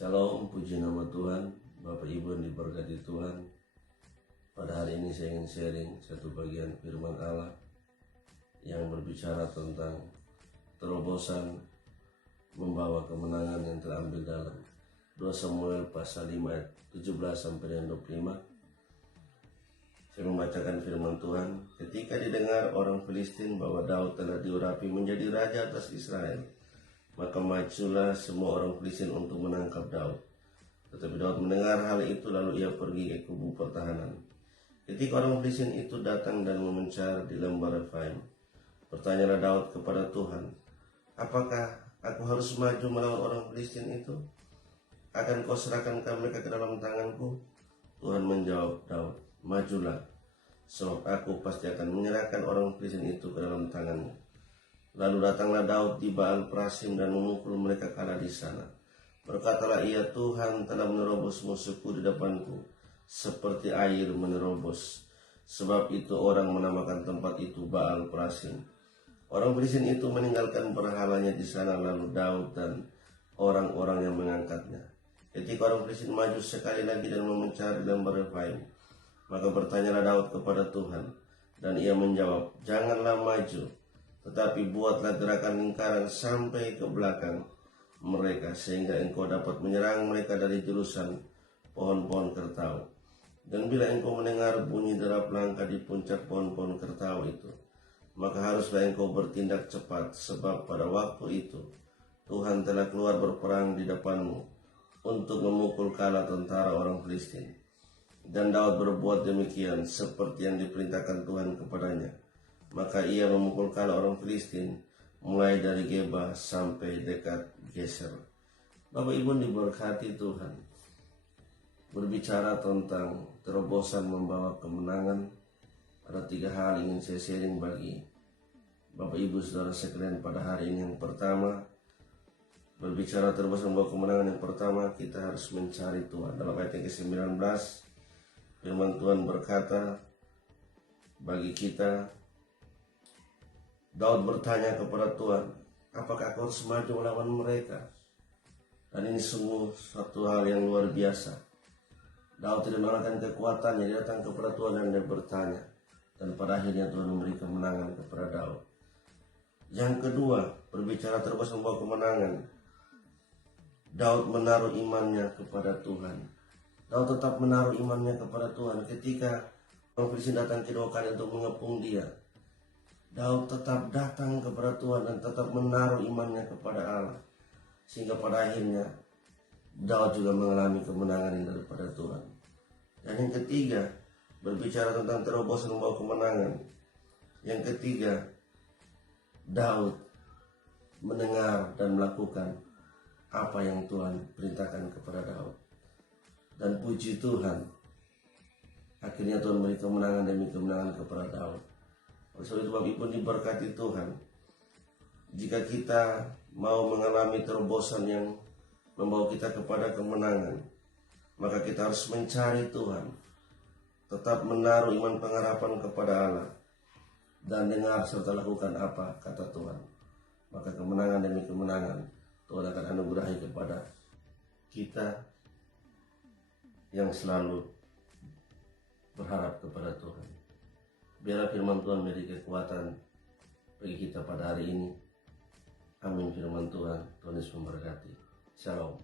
Shalom, puji nama Tuhan. Bapak Ibu yang diberkati Tuhan, pada hari ini saya ingin sharing satu bagian firman Allah yang berbicara tentang terobosan membawa kemenangan yang terambil dalam 2 Samuel pasal 5 ayat 17 sampai dengan 25. Saya membacakan firman Tuhan. Ketika didengar orang Filistin bahwa Daud telah diurapi menjadi raja atas Israel, maka majulah semua orang Filistin untuk menangkap Daud. Tetapi Daud mendengar hal itu, lalu ia pergi ke kubu pertahanan. Ketika orang Filistin itu datang dan memencar di lembah Refaim, bertanyalah Daud kepada Tuhan, apakah aku harus maju melawan orang Filistin itu? Akan kau serahkan mereka ke dalam tanganku? Tuhan menjawab Daud, majulah, sebab aku pasti akan menyerahkan orang Filistin itu ke dalam tanganmu. Lalu datanglah Daud di Baal Prasim dan memukul mereka kalah di sana. Berkatalah ia, Tuhan telah menerobos musuhku di depanku, seperti air menerobos. Sebab itu orang menamakan tempat itu Baal Prasim. Orang Filistin itu meninggalkan berhalanya di sana, lalu Daud dan orang-orang yang mengangkatnya. Ketika orang Filistin maju sekali lagi dan memencari lembah Refaim, maka bertanyalah Daud kepada Tuhan, dan ia menjawab, janganlah maju, tetapi buatlah gerakan lingkaran sampai ke belakang mereka, sehingga engkau dapat menyerang mereka dari jurusan pohon-pohon kertau. Dan bila engkau mendengar bunyi derap langkah di puncak pohon-pohon kertau itu, maka haruslah engkau bertindak cepat, sebab pada waktu itu Tuhan telah keluar berperang di depanmu untuk memukul kalah tentara orang Filistin. Dan Daud berbuat demikian seperti yang diperintahkan Tuhan kepadanya. Maka ia memukul kalah orang Filistin mulai dari Geba sampai dekat Geser. Bapak Ibu diberkati Tuhan. Berbicara tentang terobosan membawa kemenangan, ada 3 hal ingin saya sharing bagi Bapak Ibu saudara sekalian pada hari ini. Yang pertama, berbicara terobosan membawa kemenangan, yang pertama kita harus mencari Tuhan. Dalam ayat yang ke-19 firman Tuhan berkata bagi kita, Daud bertanya kepada Tuhan, apakah aku harus maju melawan mereka? Dan ini sungguh satu hal yang luar biasa. Daud tidak menggunakan kekuatannya, dia datang kepada Tuhan dan dia bertanya. Dan pada akhirnya Tuhan memberi kemenangan kepada Daud. Yang kedua, berbicara terus membawa kemenangan, Daud menaruh imannya kepada Tuhan. Daud tetap menaruh imannya kepada Tuhan. Ketika orang Filistin datang kedua kali untuk mengepung dia, Daud tetap datang kepada Tuhan dan tetap menaruh imannya kepada Allah. Sehingga pada akhirnya Daud juga mengalami kemenangan daripada Tuhan. Dan yang ketiga, berbicara tentang terobosan membawa kemenangan. Yang ketiga, Daud mendengar dan melakukan apa yang Tuhan perintahkan kepada Daud. Dan puji Tuhan, akhirnya Tuhan beri kemenangan demi kemenangan kepada Daud. Oleh sebab itu Bapak Ibu diberkati Tuhan, jika kita mau mengalami terobosan yang membawa kita kepada kemenangan, maka kita harus mencari Tuhan, tetap menaruh iman pengharapan kepada Allah, dan dengar serta lakukan apa kata Tuhan. Maka kemenangan demi kemenangan Tuhan akan anugerahi kepada kita yang selalu berharap kepada Tuhan. Biarlah firman Tuhan memberi kekuatan bagi kita pada hari ini. Amin firman Tuhan. Tuhan Yesus memberkati. Shalom.